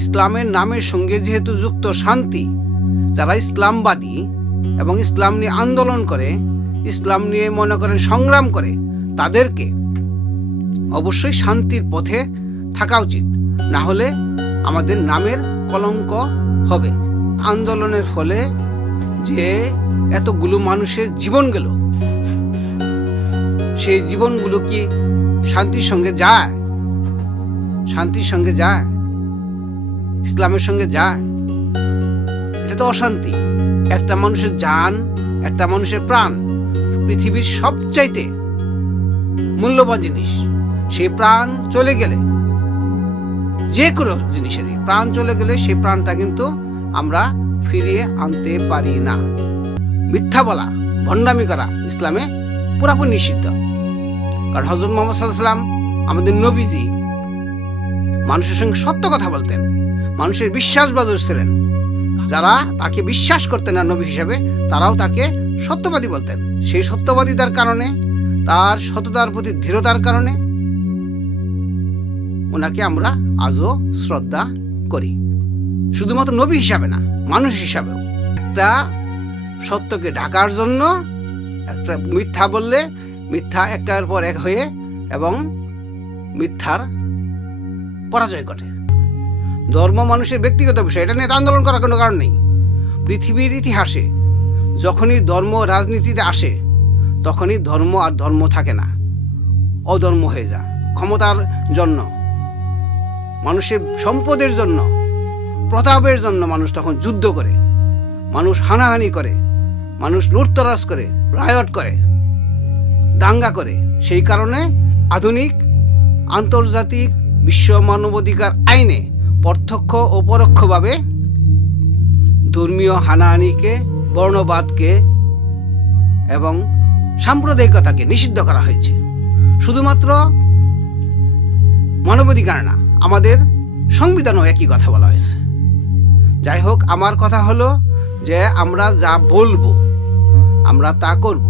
ইসলামের নামের সঙ্গে যেহেতু যুক্ত শান্তি, যারা ইসলামবাদী এবং ইসলাম নিয়ে আন্দোলন করে, ইসলাম নিয়ে মনে করেন সংগ্রাম করে, তাদেরকে অবশ্যই শান্তির পথে থাকা উচিত। না হলে আমাদের নামের কলঙ্ক হবে। আন্দোলনের ফলে যে এতগুলো মানুষের জীবন গেল, সেই জীবনগুলো কি শান্তির সঙ্গে যায়? শান্তির সঙ্গে যায়? ইসলামের সঙ্গে যায়। এটা তো অশান্তি। একটা মানুষের জান একটা মানুষের প্রাণ পৃথিবীর সবচাইতে মূল্যবান জিনিস। সেই প্রাণ চলে গেলে, যে কোনো জিনিসেরই প্রাণ চলে গেলে সেই প্রাণটা কিন্তু আমরা ফিরিয়ে আনতে পারি না। মিথ্যা বলা, ভণ্ডামি করা ইসলামে পুরাপুরি নিষিদ্ধ। কারণ হজরত মোহাম্মদ সাল্লাম আমাদের নবীজি মানুষের সঙ্গে সত্য কথা বলতেন। মানুষের বিশ্বাস বিশ্বাসবাদক ছিলেন। যারা তাকে বিশ্বাস করতেন না নবী হিসাবে, তারাও তাকে সত্যবাদী বলতেন। সেই সত্যবাদিতার কারণে, তার সততার প্রতি দৃঢ়তার কারণে ওনাকে আমরা আজও শ্রদ্ধা করি। শুধুমাত্র নবী হিসাবে না, মানুষ হিসাবেও। একটা সত্যকে ঢাকার জন্য, একটা মিথ্যা বললে মিথ্যা একটার পর এক হয়ে এবং মিথ্যার পরাজয় ঘটে। ধর্ম মানুষের ব্যক্তিগত বিষয়, এটা নিয়ে আন্দোলন করার কোনো কারণ নেই। পৃথিবীর ইতিহাসে যখনই ধর্ম রাজনীতিতে আসে, তখনই ধর্ম আর ধর্ম থাকে না। অধর্ম হয়ে যায়, ক্ষমতার জন্য, মানুষের সম্পদের জন্য, প্রতাপের জন্য মানুষ তখন যুদ্ধ করে, মানুষ হানাহানি করে, মানুষ লুটতরাজ করে, রায়ট করে, দাঙ্গা করে। সেই কারণে আধুনিক, আন্তর্জাতিক বিশ্ব মানবাধিকার আইনে প্রত্যক্ষ ও পরোক্ষভাবে ধর্মীয় হানাহানিকে, বর্ণবাদকে এবং সাম্প্রদায়িকতাকে নিষিদ্ধ করা হয়েছে। শুধুমাত্র মানবাধিকার না, আমাদের সংবিধানও একই কথা বলা হয়েছে। যাই হোক, আমার কথা হলো যে আমরা যা বলব, আমরা তা করব।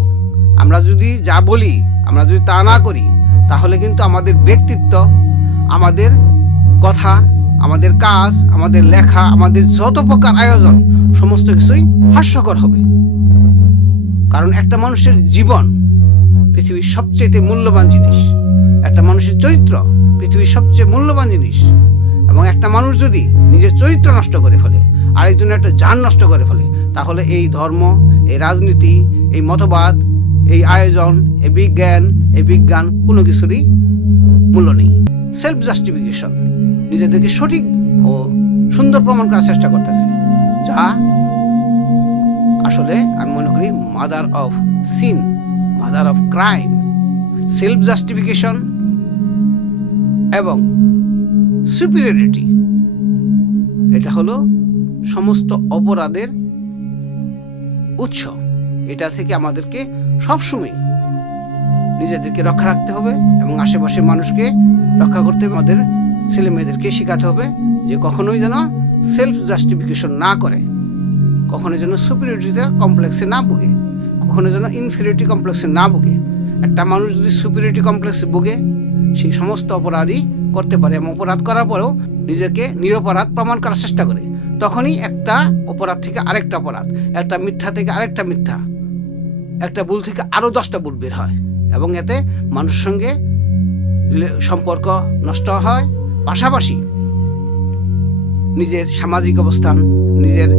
আমরা যদি যা বলি, আমরা যদি তা না করি, তাহলে কিন্তু আমাদের ব্যক্তিত্ব আমাদের কথা, আমাদের কাজ, আমাদের লেখা, আমাদের যত প্রকার আয়োজন, সমস্ত কিছুই হাস্যকর হবে। কারণ একটা মানুষের জীবন পৃথিবীর সবচেয়ে মূল্যবান জিনিস। একটা মানুষের চরিত্র পৃথিবীর সবচেয়ে মূল্যবান জিনিস। এবং একটা মানুষ যদি নিজের চরিত্র নষ্ট করে ফেলে, আরেকজনের একটা যান নষ্ট করে ফেলে, তাহলে এই ধর্ম, এই রাজনীতি, এই মতবাদ, এই আয়োজন, এই বিজ্ঞান এই বিজ্ঞান কোনো কিছুরই মূল্য নেই। সেলফ জাস্টিফিকেশন নিজেদেরকে সঠিক ও সুন্দর প্রমাণ করার চেষ্টা করতেছে। যা আসলে আমি মনে করি mother of sin mother of crime self justification এবং সুপিরিয়রিটি এটা হলো সমস্ত অপরাধের উৎস। এটা থেকে আমাদেরকে সবসময় নিজেদেরকে রক্ষা রাখতে হবে এবং আশেপাশের মানুষকে রক্ষা করতে হবে। আমাদের ছেলে মেয়েদেরকে শেখাতে হবে যে কখনোই যেন সেলফ জাস্টিফিকেশন না করে কখনো যেন সুপিরিয়রিটিতে কমপ্লেক্সে না ভুগে কখনো যেন ইনফিরিয়রিটি কমপ্লেক্সে না ভুগে। একটা মানুষ যদি সুপিরিয়রিটি কমপ্লেক্সে ভুগে, সেই সমস্ত অপরাধই করতে পারে এবং অপরাধ করার পরেও নিজেকে নিরপরাধ প্রমাণ করার চেষ্টা করে। তখনই একটা অপরাধ থেকে আরেকটা অপরাধ, একটা মিথ্যা থেকে আরেকটা মিথ্যা, একটা ভুল থেকে আরও দশটা ভুল বের হয়। এবং এতে মানুষের সঙ্গে সম্পর্ক নষ্ট হয়। পাশাপাশি নিজের সামাজিক অবস্থান, নিজের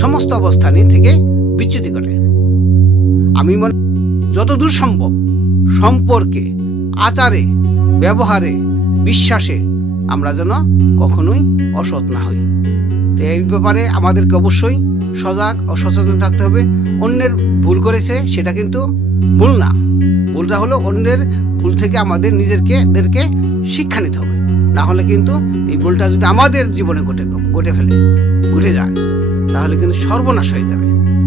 সমস্ত অবস্থানই থেকে বিচ্যুতি করে আমি মনে যতদূর সম্ভব সম্পর্কে, আচারে, ব্যবহারে, বিশ্বাসে আমরা যেন কখনোই অসৎ না হই। তো এই ব্যাপারে আমাদেরকে অবশ্যই সজাগ ও সচেতন থাকতে হবে। অন্যের ভুল করেছে সেটা কিন্তু ভুল না। ভুলটা হলো অন্যের ভুল থেকে আমাদের নিজেরকে এদেরকে শিক্ষা নিতে হবে। না হলে কিন্তু এই ভুলটা যদি আমাদের জীবনে ঘটে ঘটে ফেলে, ঘটে যায়, তাহলে কিন্তু সর্বনাশ হয়ে যাবে।